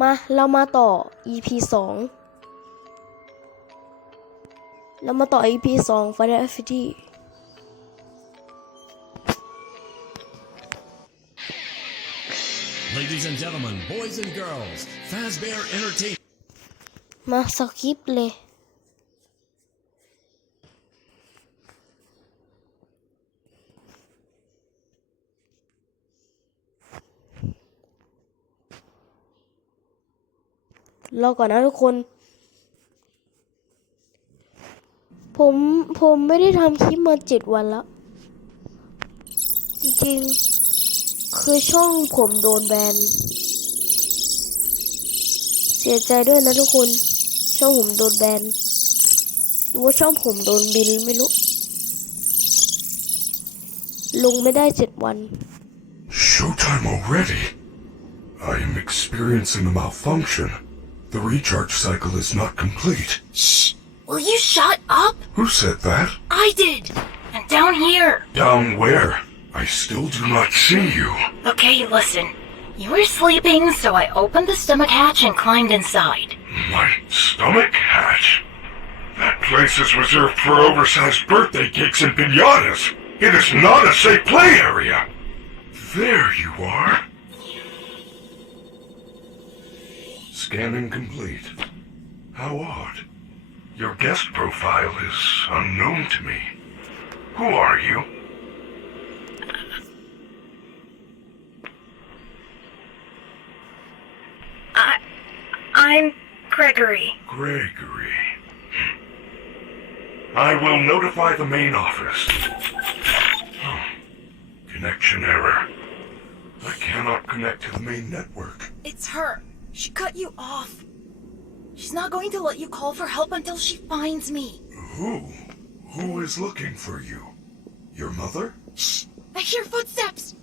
มาเรามาต่อ EP 2 เรามาต่อ EP 2 Final f a n t a s y Ladies and gentlemen, boys and girls, Fazbear Entertainment. มาสกิปเลยรอก่อนนะทุกคน ผมผมไม่ได้ทำคลิปมาเจ็ดวันแล้วจริงๆคือช่องผมโดนแบนเสียใจด้วยนะทุกคนช่องผมโดนแบนหรือว่าช่องผมโดนบินไม่รู้ลงไม่ได้เจ็ดวัน Showtime already I am experiencing a malfunction The recharge cycle is not complete. Shh. Will you shut up? Who said that? I did. And down here. Down where? I still do not see you. Okay, listen. You were sleeping, so I opened the stomach hatch and climbed inside. My stomach hatch? That place is reserved for oversized birthday cakes and pinatas. It is not a safe play area. There you are. Scanning complete. How odd. Your guest profile is unknown to me. Who are you? I. Uh, I'm Gregory. Gregory. Hm. I will notify the main office. Huh. connection error. I cannot connect to the main network. It's her. She cut you off. She's not going to let you call for help until she finds me. Who? Who is looking for you? Your mother? Shh! I hear footsteps!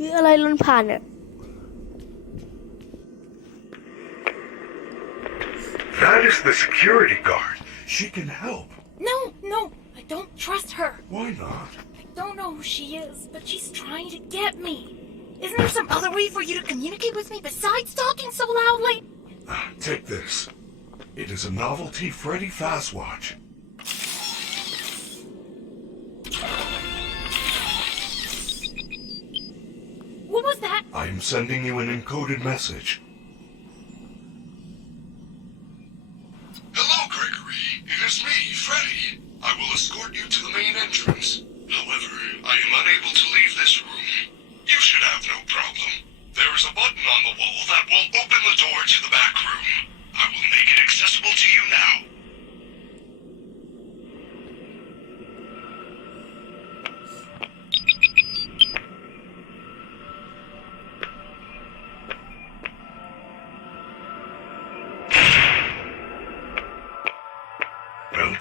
That is the security guard. She can help. No, no, I don't trust her. Why not? don't know who she is, but she's trying to get me. Isn't there some other way for you to communicate with me besides talking so loudly? Ah, take this. It is a novelty Freddy Fast Watch. what was that? I am sending you an encoded message. Hello, Gregory. It is me, Freddy. I will escort you to the main entrance.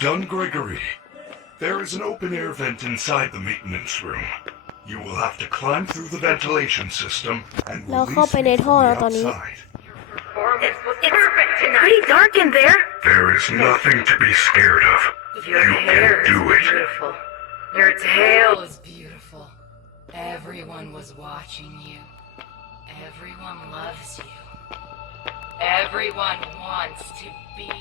Dun Gregory, there is an open air vent inside the maintenance room. You will have to climb through the ventilation system and release me from the outside. The it's perfect tonight. Pretty dark in there. There is nothing to be scared of. Your you hair can do it. is beautiful. It. Your tail Everyone is beautiful. Everyone was watching you. Everyone loves you. Everyone wants to be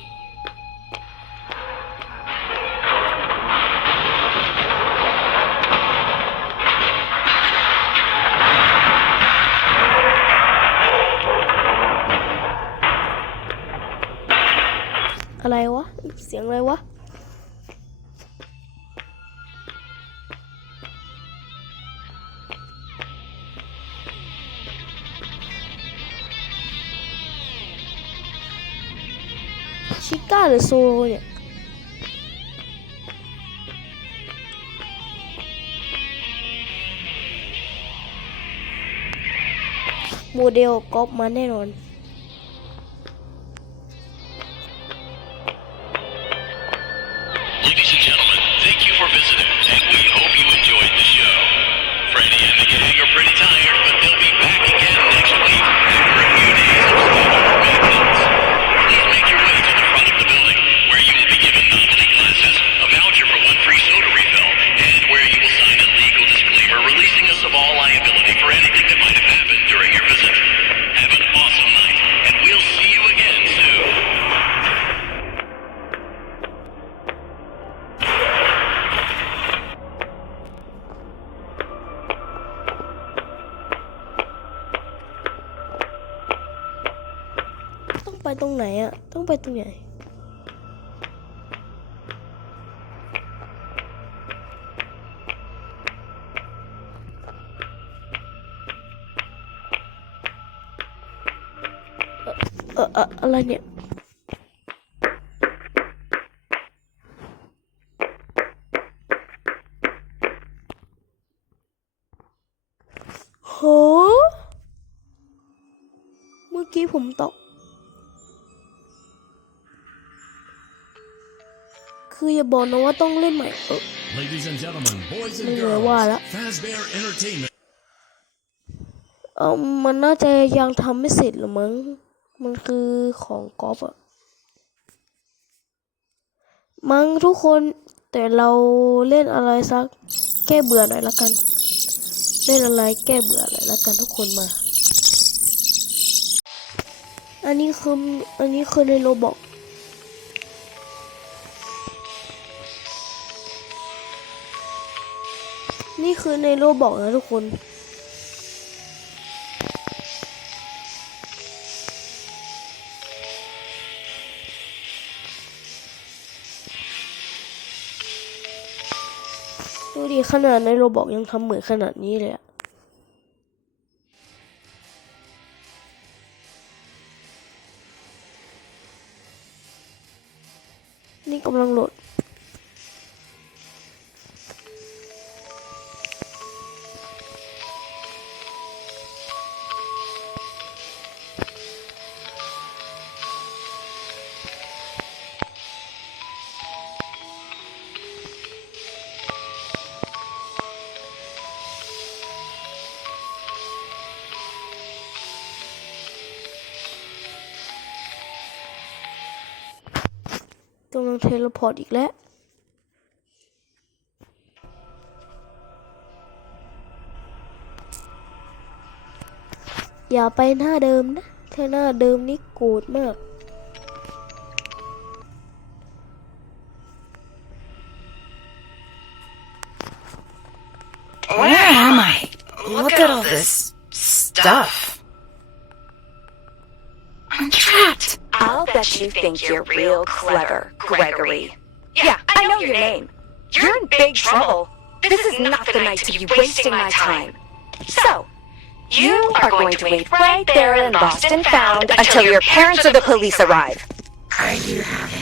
อะไรวะ เสียงอะไรวะชิก้าหรือโซโเนี่ยโมเดลกอบมาแน่นอน apa itu ya? Alanya. ฮ้เมื่อกี้ผมตกืออย่าบอกนะว่าต้องเล่นใหม่ เออไม่รู้ว่าละเออมันน่าจะยังทำไม่เสร็จหรือมั้ง มันคือของกอล์ฟอะมั้งทุกคนแต่เราเล่นอะไรสัก แก้เบื่อหน่อยละกัน เล่นอะไรแก้เบื่อหน่อยละกันทุกคนมา อันนี้คือ อันนี้คือในโรบอทนี่คือในโลบอกนะทุกคนดูดิขนาดในโลบอกยังทำเหมือนขนาดนี้เลยกำลังเทเลพอร์ตอีกแล้ว อย่าไปหน้าเดิมนะถ้าหน้าเดิมนี่โกรธมากมาใหม่ Look at all this stuff. That you she think, think you're, you're real clever, clever Gregory. Gregory. Yeah, yeah, I know, I know your, your name. You're in big trouble. trouble. This, this is, is not, not the night to, night to be wasting my time. So, you are, are going, going to, to wait right, right there in Boston Found until, until your parents or the police arrive. Are you having?